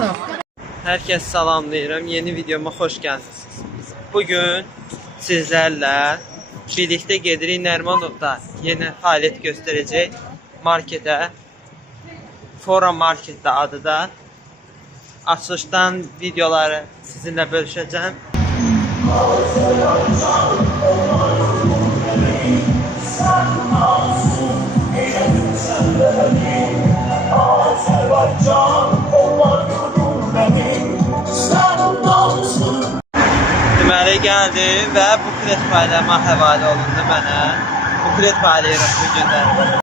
olsun. Herkes salamlayıram. Yeni videoma xoş gəldiniz. Bugün sizlərlə birlikdə gedirik Nərmanovda yeni fəaliyyət göstərəcək marketə. Fora Marketdə adı da. Açılışdan videoları sizinlə bölüşəcəm. Deməli gəldim və buklet payləmə həvalə olundu mənə. Buklet paylayırıq bugündən.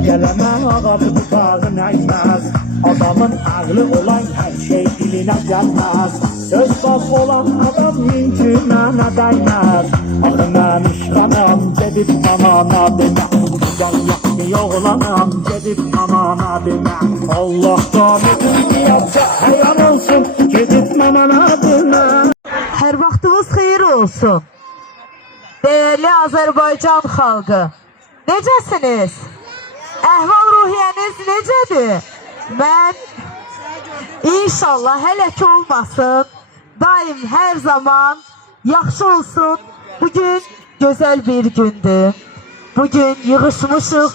Gəleme ağabey butağın əymez. Adamın ağlı olan her şey diline gelmez. Söz baz olan adam mümkünə dəymez. Axı mən işğanam gedib anana demə. Güzel yaxşı oğlanam gedib anana demə. Allah'tan ödüm yapsa hayal olsun gedib mamana demə. Hər vaxtınız xeyir olsun. Değerli Azərbaycan xalqı, necəsiniz? Əhval-ruhiyyəniz necədir? Mən inşallah hələ ki olmasın, daim hər zaman yaxşı olsun. Bugün gözəl bir gündür. Bugün yığışmışıq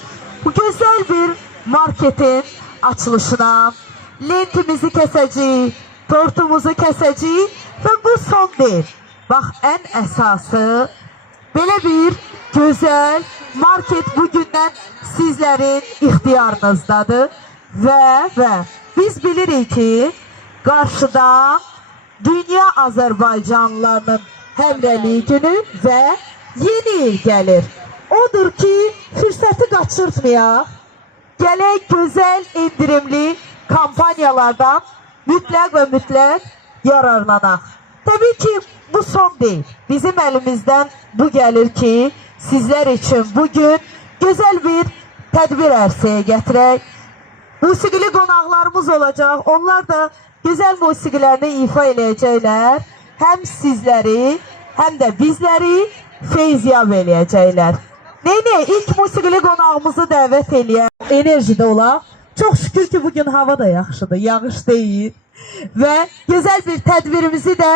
bu gözəl bir marketin açılışına. Lentimizi kəsəcəyik, tortumuzu kəsəcəyik və bu son deyil. Bax, ən əsası belə bir gözəl market bugündən sizlərin ixtiyarınızdadır və biz bilirik ki, qarşıda dünya Azərbaycanlılarının həmrəliyi günü və yeni il gəlir. Odur ki, fürsəti qaçırtmayaq, gələk gözəl indirimli kampanyalardan mütləq və mütləq yararlanaq. Təbii ki, bu son deyil. Bizim əlimizdən bu gəlir ki, sizlər üçün bugün gözəl bir tədbir ərsəyə gətirək. Musiqili qonaqlarımız olacaq. Onlar da gözəl musiqilərini ifa eləyəcəklər. Həm sizləri, həm də bizləri feyziyab eləyəcəklər. Neynə, ilk musiqili qonağımızı dəvət eləyək. Enerjidə olaq. Çox şükür ki, bugün hava da yaxşıdır, yağış deyil. Və gözəl bir tədbirimizi də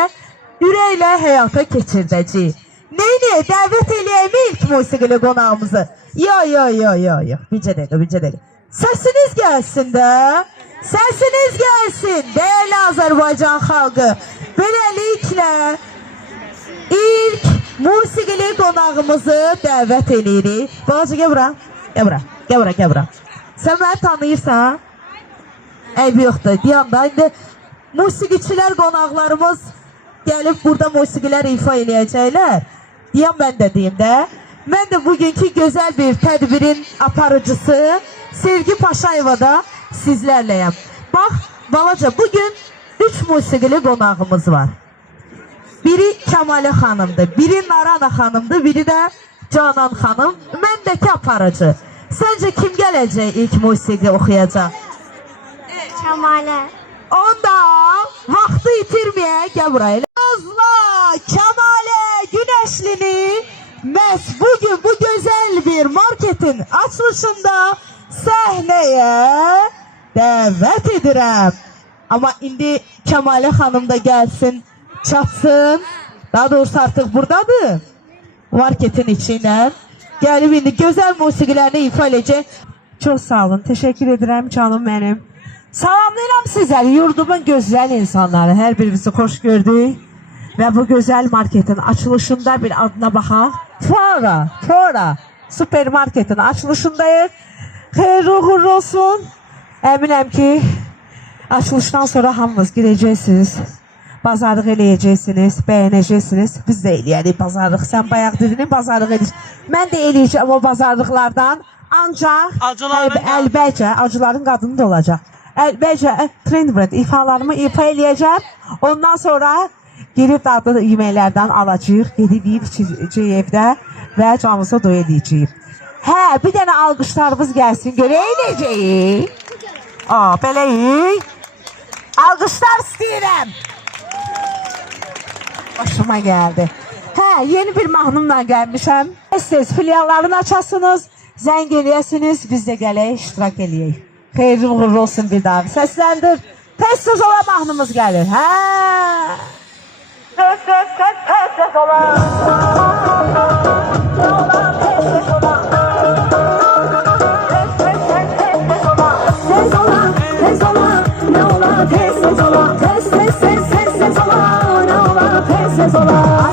ürəklə həyata keçirdəcəyik. Neynə, dəvət eləyək mi ilk musiqili qonağımızı? Yox. Bircə dəqiqə. Səsiniz gəlsin də. Səsiniz gəlsin, dəyərli Azərbaycan xalqı. Beləliklə, ilk musiqili qonağımızı dəvət eləyirik. Balaca, gəl bura. Sən məni tanıyırsan? Eybi yoxdur, deyəndə. İndi musiqiçilər qonaqlarımız gəlib burada musiqilər ifa eləyəcəklər. Deyəm, mən də deyim də. Mən də bugünkü gözəl bir tədbirin aparıcısı Sevgi Paşayeva da sizlərləyəm. Bax, balaca, bugün 3 musiqili qonağımız var. Biri Kəmalə xanımdır, biri Narana xanımdır, biri də Canan xanım. Məndəki aparıcı. Səncə kim gələcək ilk musiqi oxuyacaq? Kəmalə. Onda vaxtı itirməyək, gəl buraya. Nazla Kəmalə Günəşlini məhz bugün bu gözəl bir marketin açılışında səhnəyə dəvət edirəm. Amma indi Kəmalə xanım da gəlsin, çatsın. Daha doğrusu artıq buradadır. Marketin içindən. Gəlib indi gözəl musiqilərini ifa edəcək. Çox sağ olun, təşəkkür edirəm canım mənim. Salamlayıram sizləri, yurdumun gözəl insanları. Hər birimizi xoş gördük. Və bu gözəl marketin açılışında bir adına baxaq. Fora supermarketin açılışındayıq. Xeyirli uğurlu olsun. Əminəm ki, açılışdan sonra hamınız girəcəksiniz. Bazarlıq eləyəcəksiniz, bəyənəcəksiniz. Biz də eləyərik bazarlıq. Sən bayaq dedin, bazarlıq eləyəcək. Mən də eləyəcəm o bazarlıqlardan. Ancaq əlbəcə, acıların qadını da olacaq. Əlbəcə, Trendbrand ifalarımı ifa eləyəcəm. Ondan sonra girib dadlı yeməklərdən alacaq. Gedib yiyib içəcək evdə və canımıza doya edəcəyik. Hə, bir dənə alqışlarımız gəlsin. Görək necəyik? Beləyik. Alqışlar istəyirəm. Hoşuma gəldi. Hə, yeni bir mahnımla gəlmişəm. Siz filiallarını açasınız, zəng eləyəsiniz, biz də gələk, iştirak eləyək. Xeyirli uğurlu olsun bir daha. Səsləndir. Tez olan mahnımız gəlir. Hə. Tez olan. Nə olar tez olan. Tez olan, tez olan. Nə olar tez olan. Tez olan. Nə olar tez olan.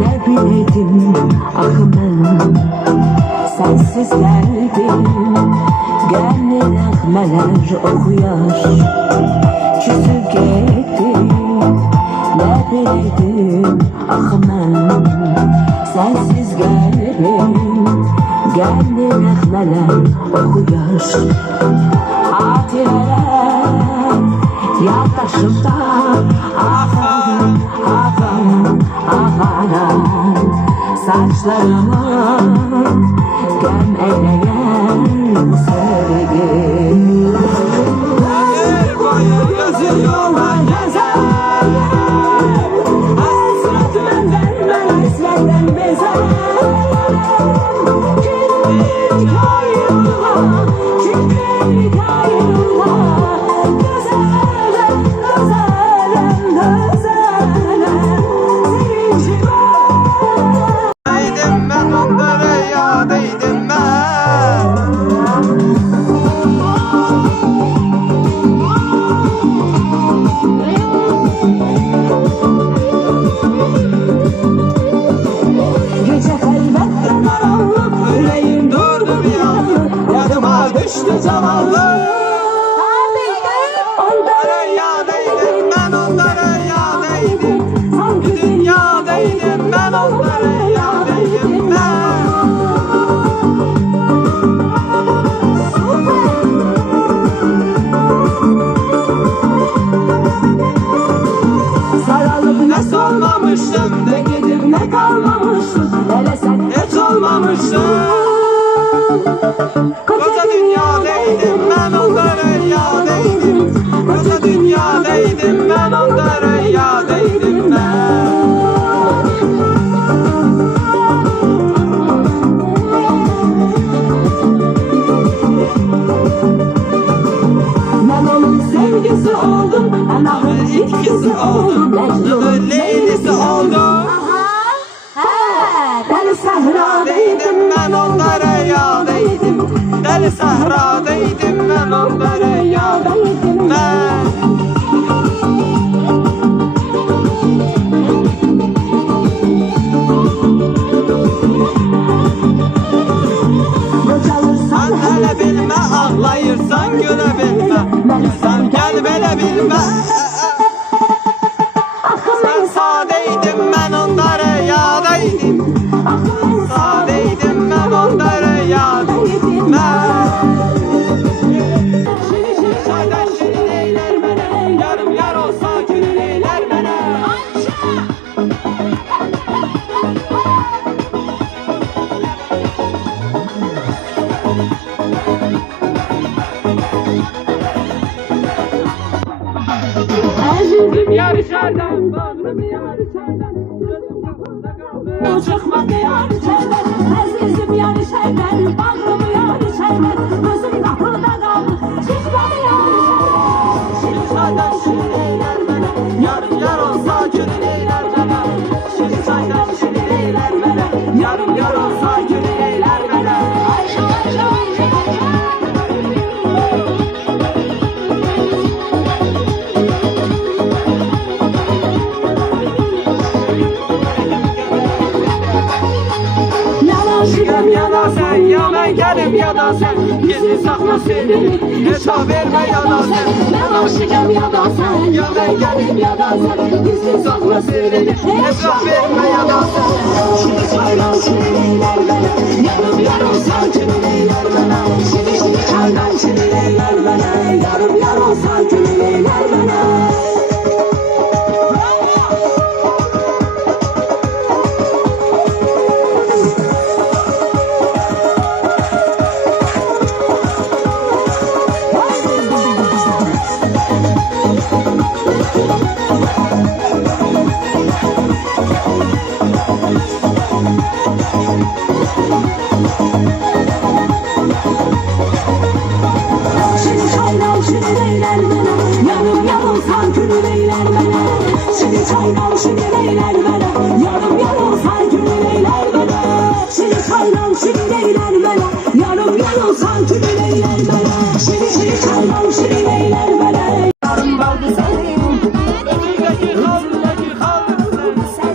Ne bileydim ah ben sensiz geldim. Gönlü nəğmələr oxuyar küsüb getdim. Ne bileydim ah ben sensiz geldim. Gönlü nəğmələr oxuyar hatirələr yaddaşımda ağaran saçlarıma gəm eyleyen sevgim. Ömür boyu gözü yola gezer, hasret benden ben hasretten bezer. Kimlik ayrılma, kimlik ayrılma, güzelim, güzelim, güzelim, sevincime. Deydim ben onlara ya deydim ben. Gece elbette karanlık, yüreğim durdu bir anlık, yadıma düştü zavallı. Onlara ya deydim ben onlara ya deydim. Sanki Dünyadaydım ben onlara ya deydim ben. sarılıp Ne solmamıştım ne gidip ne kalmamıştım. Hele sen hiç olmamıştım. Koca dünyadaydım ben onlara ya deydim. Koca dünyadaydım ben onlara ya deydim ben. oldum, hem ahır itkisi oldum, Mecnun leylisi oldum. Deli sahradaydım Ben on deryadaydım. Deli sahradaydım ben on deryadaydım ben. Sen hele bilme ağlayırsan güle bilme. Sen gel bele bilme. Sen sadeydim ben on deryadaydım. Sadeydim ben on deryadaydım ben. Şirin çaydan şirin eyler beni. Yarım yar olsa gülün eyler beni. Gözüm yar içerden, bağrım yar içerden. Gözüm kafamda kaldı. çıkmadı yar içerden, Azizim yar içerden, bağrım yar içerden, gözüm kapıda kaldı, çıkmadı yar içerden. Şirin çaydan şirin eyler beni. Yarım yar olsa gülün eyler beni. Şirin çaydan şirin eyler beni. Yarım yar olsa gülün eyler beni. Şigem ya da sen, ya ben gelim ya da sen. Gizli sakla seni, hesap verme ya da sen. Ben aşıkım ya da sen, ya ben gelim ya da sen, gizli sakla seni, Hesap verme ya da sen. Şimdi çaydan şirineyler bana, yarım yarım sakin eyler bana. Şimdi çaydan şirineyler bana, yarım yarım sakin eyler bana. Şimdi çaydan şirineyler bana, yarım yarım sakin eyler bana. Şimdi çaydan şirineyler bana, yarım yarım sakin eyler bana. Şimdi çaydan şirineyler bana, yarım yarım sakin eyler bana. Şimdi çaydan şirineyler bana, yarım baldı senin. Ötürdeki kaldırdaki kaldır sen.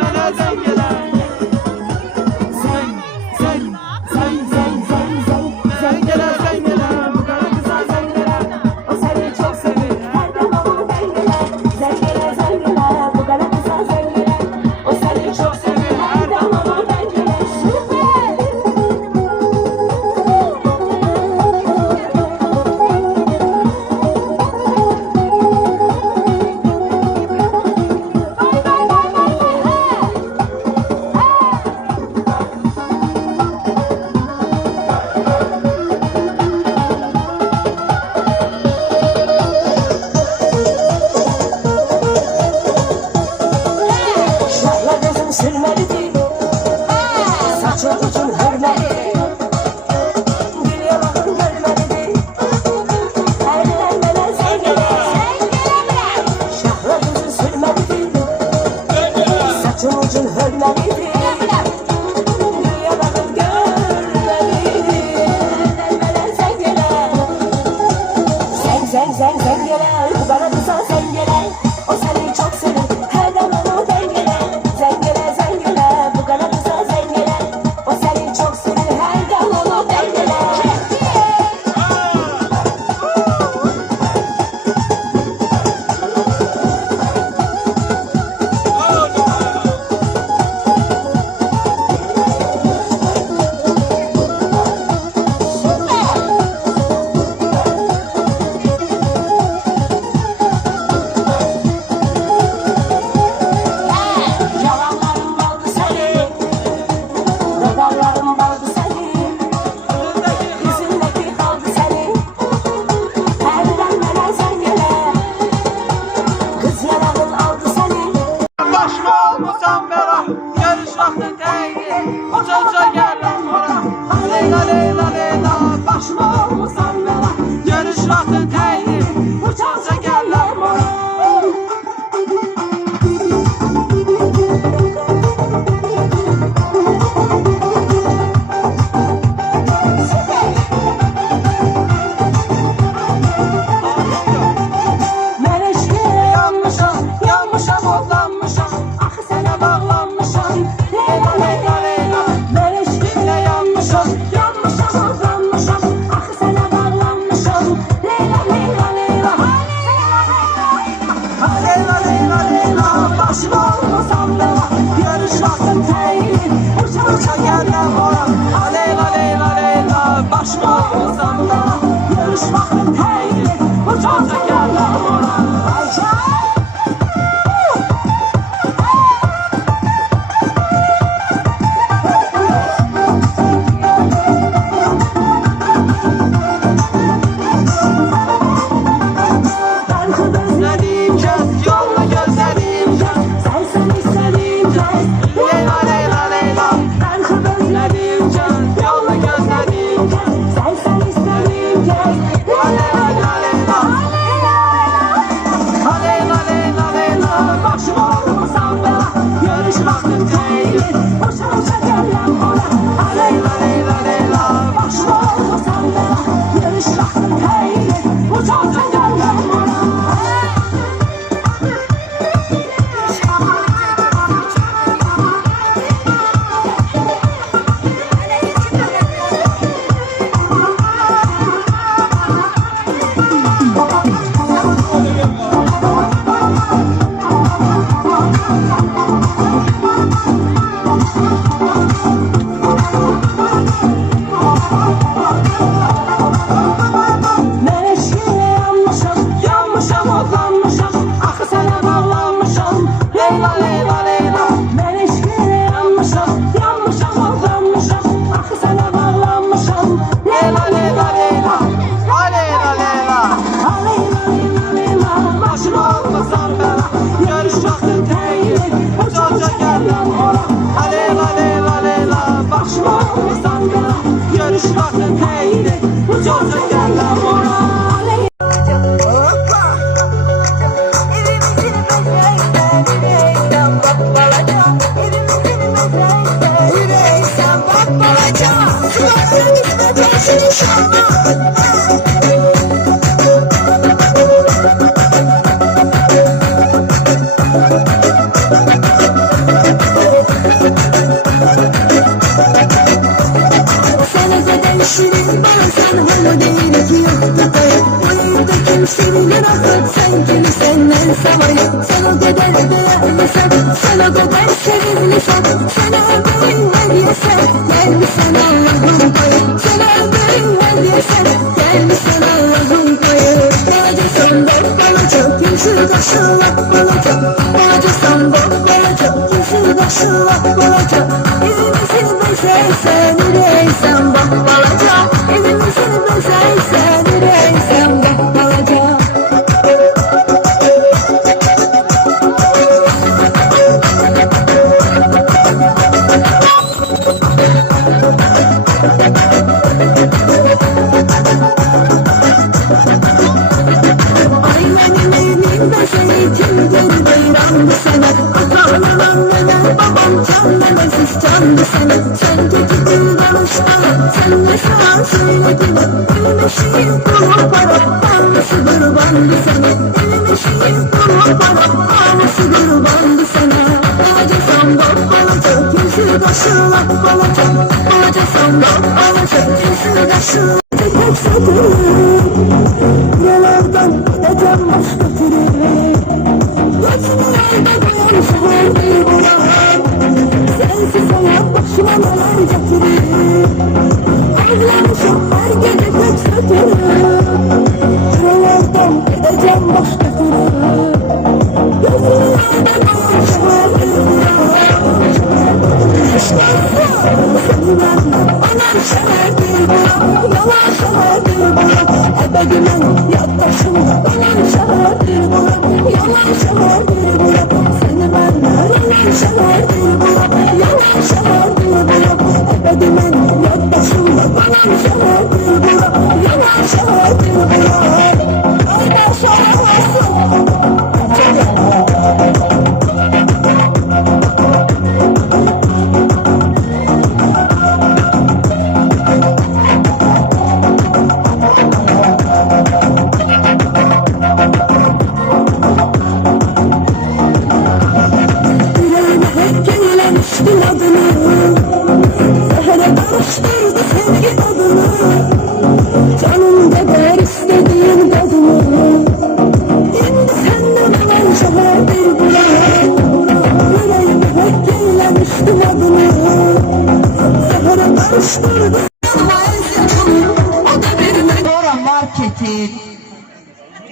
Bana zengeler. Zengeler zengeler. Bu kadar güzel zengeler. O seni çok seviyor. Bu kadar kısa sevgiler, o seni çok seviyor, her zaman o benimle. Şahla gözüm sürmelidir, saçım ucum hürmelidir, gül yanağım görmelidir, elden belen sevgiler. Şahla gözüm sürmelidir, saçım ucum hürmelidir, gül yanağım görmelidir, elden belen sevgiler. Zengeler, bu bana kısa zengeler, o seni çok sever, her zaman o dengeler. Zengeler, bu bana kısa zengeler, o seni çok sever, her zaman o dengeler. uçanca gələm ora. Mən eşqinə Yanmışam, yanmışam, odlanmışam, axı sənə bağlanmışam. Leyla, leyla, leyla, Mən eşqinə yanmışam, yanmışam, odlanmışam. Axı sənə bağlanmışam. Leyla, leyla, leyla. ha leyla, leyla, leyla, başıma olmasam bela, yarış vaxtım təyini, uça gələm ora. Ha leyla, leyla, leyla, başıma olmasam bela, yarış vaxtım təyini, uça gələm ora. Gözlədiyim kəs, yolla gözlədiyim kəs, Sənsən istədiyim kəs. leyla, leyla, leyla. Mən Gözlədiyim kəs, yolla gözlədiyim kəs, Sənsən istədiyim kəs. ha leyla, leyla, ha leyla, leyla, leyla, başıma olmasam bela, görüş vaxtım təyini, Uça gələm ora. ha leyla, leyla, leyla, Başıma olmasam bela, görüş vaxtım təyini, uça gələm ora. Mən eşqinə yanmışam, yanmışam, odlanmışam, axı sənə bağlanmışam. Leyla, leyla, leyla, mən eşqinə yanmışam, yanmışam, odlanmışam, axı sənə bağlanmışam. leyla, leyla, leyla, ha leyla, leyla. Leyla, leyla, leyla. Başıma olmasam bela, görüş vaxtım təyini, uca gələm ora. Ha leyla, leyla, leyla, başıma olmasam bela, görüş vaxtım təyini, uca gələm ora. Hoppa! Yüreğsen bak balaca, suların üstüne taşını şanlı. Sen özel şirin bana sen hala değil ki yok kafaya. Oyunda kimsenin akıp sen kimi senden savayı. Sen o kadar beğenmesen, sen o kadar sevilmişsen. Sen ömrün hediyesen, gelmişsen Allah'ın payı. Sen ömrün hediyesen, gelmişsen Allah'ın payı. Bacısan bak balaca, kimse taşılak balaca. Bacısan bak balaca, kimse taşılak balaca. İzimizin bezeysen, yüreğsen bak balaca. İzimizin bezeysen, yüreğsen bak balaca. Ay benim evimde seni kim bayramdı sana. Atanın annene babam canlemesiz candı sana. Sen geciktin konuşmana, sen ne zaman söyledin. Elime şiir kulu para, ağrısıdır bandı sana. Elime şiir kulu para, ağrısıdır bandı sana. Bacısan bak balaca, kimse taşılak balaca. Bacısan bak balaca, kimse taşılak. Tek satırım, nelerden edeceğim başka türlü. Geçmelerde koyan şehirde bulan. Sensiz hayat başıma neler getirir. Özlemişim her gece tek satırım. Nelerden edeceğim başka türlü. Gözümlerde koyan şehirde bulan. Seni benden bana şehirde bulan. Yalan şehirde bulan. Ebedimen yaklaşım yalan şehirde bulan. Yalan şehirde bulan. Seni benden yalan şehirde bulan. Yalan şehirde bulan. Ebedimen yaklaşım yalan şehirde bulan. Yalan şehirde bulan. Yalan şehirde bulan. Sonra marketin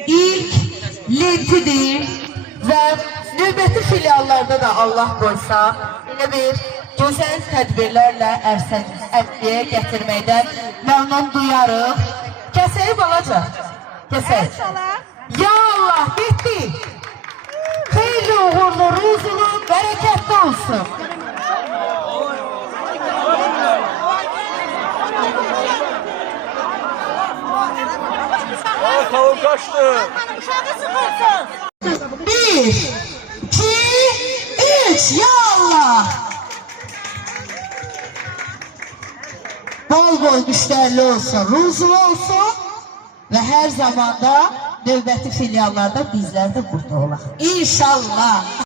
ilk lentidir ve növbəti filiallarda da Allah qoysa yine bir güzel tədbirlərlə ərsəyə gətirməkdən məmnun duyarıq. Kəsəyi balaca. Kəsəyi. Ya Allah, getdi. Xeyli uğurlu, ruzulu, bərəkətli olsun. Tavuk kaçtı. 1, 2, 3. Ya Allah. Bol bol müşterili olsun, ruzulu olsun ve her zamanda növbəti filiallarda bizler de burada olaq. İnşallah.